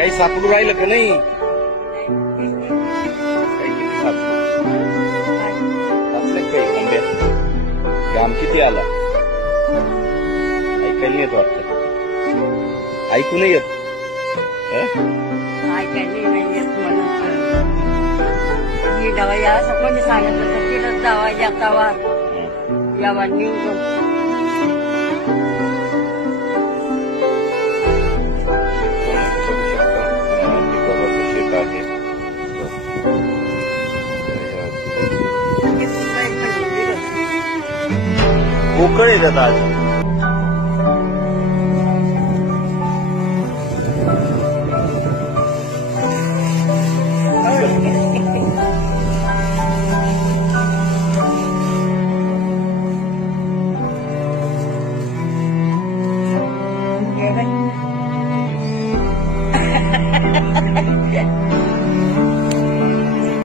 काही सापडू राहिलं का नाही? काही किती सापडले काही आंब्या? घाम किती आला? ऐकायला नाही येत वाटतं. ऐकू नाही येत. ऐकायला नाही येत म्हणून ही दवा या असं कोणी सांगितलं तर तिथंच जावा येतावा यावा निवडून. शेत आहे. पोकळ येतात आज. Yeah.